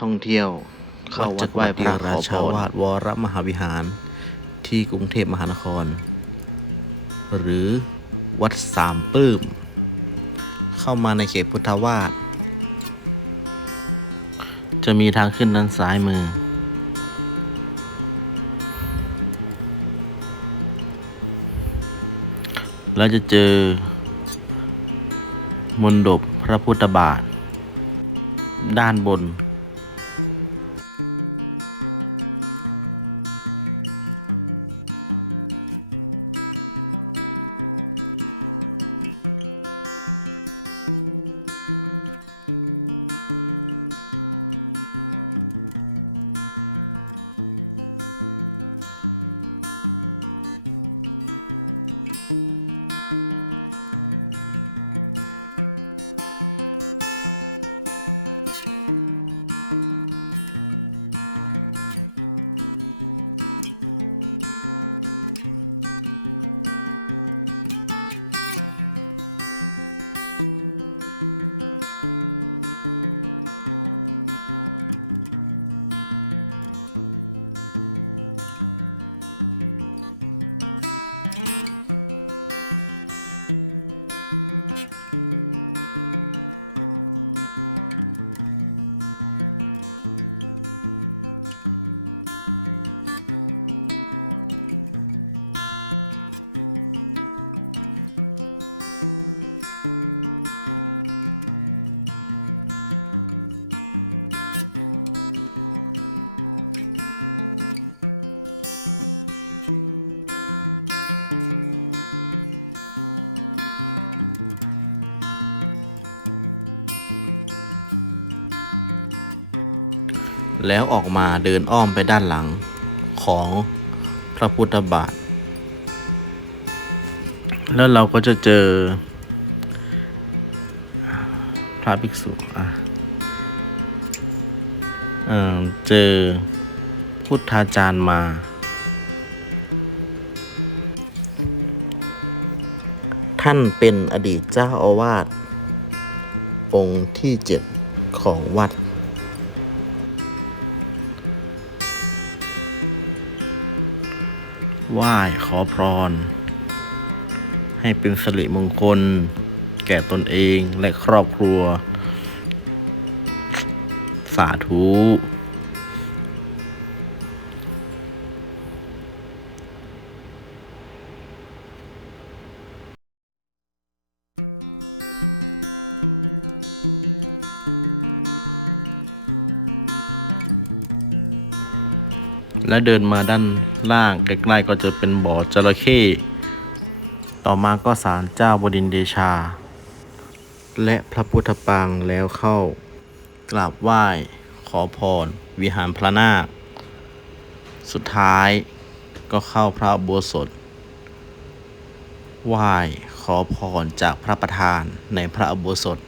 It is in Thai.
ท่องเที่ยว เข้าวัดไหว้พระขราอชาวารสวรมหาวิหาร ที่กรุงเทพมหานคร หรือวัดสามปลื้มเข้ามาในเขตพุทธวาสจะมีทางขึ้นด้านซ้ายมือ แล้วจะเจอ มนดบพระพุทธบาท ด้านบน แล้วออกมาเดินอ้อมไปด้านหลังของพระพุทธบาท แล้วเราก็จะเจอ พระภิกษุอะเอ่อเจอพุทธาจารย์มา ท่านเป็นอดีตเจ้าอาวาสองค์ที่เจ็ดของวัด ไหว้ขอพร ให้เป็นสิริมงคล แก่ตนเองและครอบครัว สาธุ และเดินมาด้านล่างใกล้ๆก็จะเป็นบ่อจระเข้ต่อมาก็ศาลเจ้าบดินเดชา และพระพุทธปางแล้วเข้ากราบไหว้ ขอพร วิหารพระนาค สุดท้ายก็เข้าพระอุโบสถไหว้ขอพรจากพระประธานในพระอุโบสถ